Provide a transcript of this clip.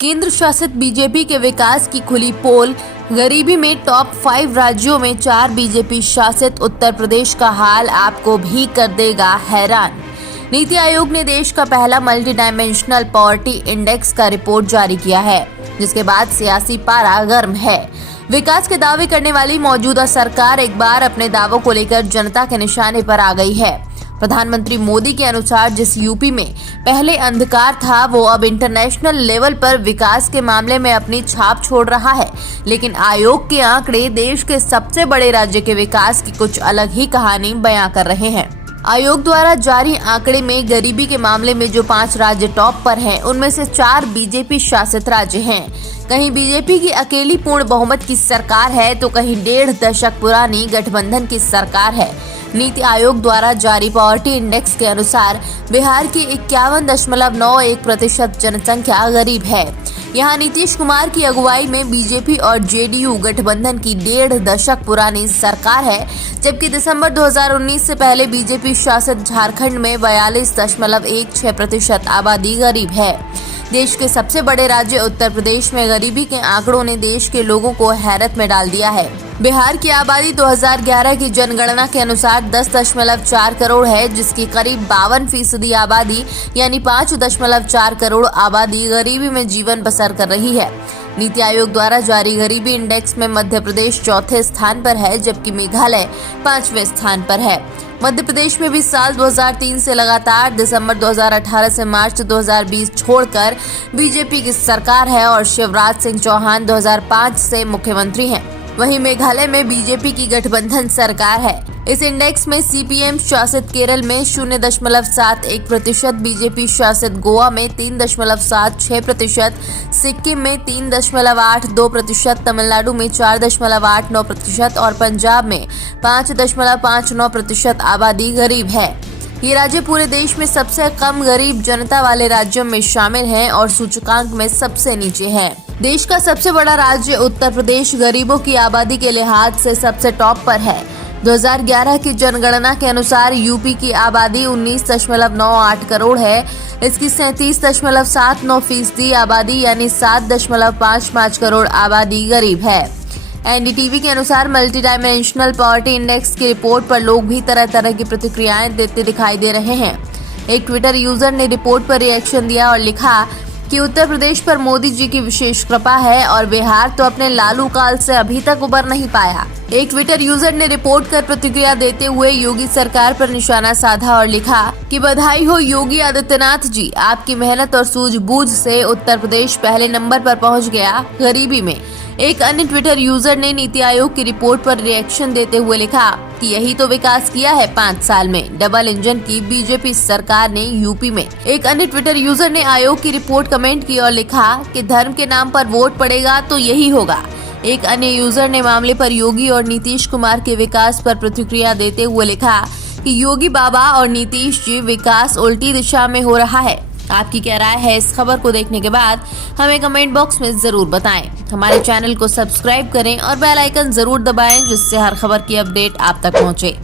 केंद्र शासित बीजेपी के विकास की खुली पोल। गरीबी में टॉप 5 राज्यों में 4 बीजेपी शासित उत्तर प्रदेश का हाल आपको भी कर देगा हैरान। नीति आयोग ने देश का पहला मल्टी डायमेंशनल पॉवर्टी इंडेक्स का रिपोर्ट जारी किया है, जिसके बाद सियासी पारा गर्म है। विकास के दावे करने वाली मौजूदा सरकार एक बार अपने दावों को लेकर जनता के निशाने पर आ गई है। प्रधानमंत्री मोदी के अनुसार जिस यूपी में पहले अंधकार था, वो अब इंटरनेशनल लेवल पर विकास के मामले में अपनी छाप छोड़ रहा है। लेकिन आयोग के आंकड़े देश के सबसे बड़े राज्य के विकास की कुछ अलग ही कहानी बयां कर रहे हैं। आयोग द्वारा जारी आंकड़े में गरीबी के मामले में जो 5 राज्य टॉप पर हैं, उनमें से 4 बीजेपी शासित राज्य हैं। कहीं बीजेपी की अकेली पूर्ण बहुमत की सरकार है, तो कहीं 1.5 दशक पुरानी गठबंधन की सरकार है। नीति आयोग द्वारा जारी पॉवर्टी इंडेक्स के अनुसार बिहार की 51.91% जनसंख्या गरीब है। यहाँ नीतीश कुमार की अगुवाई में बीजेपी और जेडीयू गठबंधन की 1.5 दशक पुरानी सरकार है, जबकि दिसंबर 2019 से पहले बीजेपी शासित झारखंड में 42.16% आबादी गरीब है। देश के सबसे बड़े राज्य उत्तर प्रदेश में गरीबी के आंकड़ों ने देश के लोगों को हैरत में डाल दिया है। बिहार की आबादी 2011 की जनगणना के अनुसार 10.4 करोड़ है, जिसकी करीब 52% आबादी यानी 5.4 करोड़ आबादी गरीबी में जीवन बसर कर रही है। नीति आयोग द्वारा जारी गरीबी इंडेक्स में मध्य प्रदेश चौथे स्थान पर है, जबकि मेघालय 5वें स्थान पर है। मध्य प्रदेश में भी साल 2003 से लगातार दिसंबर 2018 से मार्च 2020 छोड़कर बीजेपी की सरकार है और शिवराज सिंह चौहान 2005 से मुख्यमंत्री हैं। वहीं मेघालय में बीजेपी की गठबंधन सरकार है। इस इंडेक्स में सीपीएम शासित केरल में 0.71%, बीजेपी शासित गोवा में 3.76%, सिक्किम में 3.82%, तमिलनाडु में 4.89% और पंजाब में 5.59% आबादी गरीब है। ये राज्य पूरे देश में सबसे कम गरीब जनता वाले राज्यों में शामिल हैं और सूचकांक में सबसे नीचे है। देश का सबसे बड़ा राज्य उत्तर प्रदेश गरीबों की आबादी के लिहाज से सबसे टॉप पर है। 2011 की जनगणना के अनुसार यूपी की आबादी 19.98 करोड़ है। इसकी 37.79% आबादी यानी 7.55 करोड़ आबादी गरीब है। एनडीटीवी के अनुसार मल्टी डायमेंशनल पॉवर्टी इंडेक्स की रिपोर्ट पर लोग भी तरह तरह की प्रतिक्रियाएं देते दिखाई दे रहे हैं। एक ट्विटर यूजर ने रिपोर्ट पर रिएक्शन दिया और लिखा कि उत्तर प्रदेश पर मोदी जी की विशेष कृपा है और बिहार तो अपने लालू काल से अभी तक उबर नहीं पाया। एक ट्विटर यूजर ने रिपोर्ट कर प्रतिक्रिया देते हुए योगी सरकार पर निशाना साधा और लिखा कि बधाई हो योगी आदित्यनाथ जी, आपकी मेहनत और सूझबूझ से उत्तर प्रदेश पहले नंबर पर पहुंच गया गरीबी में। एक अन्य ट्विटर यूजर ने नीति आयोग की रिपोर्ट पर रिएक्शन देते हुए लिखा कि यही तो विकास किया है 5 साल में डबल इंजन की बीजेपी सरकार ने यूपी में। एक अन्य ट्विटर यूजर ने आयोग की रिपोर्ट कमेंट की और लिखा कि धर्म के नाम पर वोट पड़ेगा तो यही होगा। एक अन्य यूजर ने मामले पर योगी और नीतीश कुमार के विकास पर प्रतिक्रिया देते हुए लिखा कि योगी बाबा और नीतीश जी विकास उल्टी दिशा में हो रहा है। आपकी क्या राय है इस खबर को देखने के बाद हमें कमेंट बॉक्स में जरूर बताएं। हमारे चैनल को सब्सक्राइब करें और बेल आइकन जरूर दबाएं, जिससे हर खबर की अपडेट आप तक पहुंचे।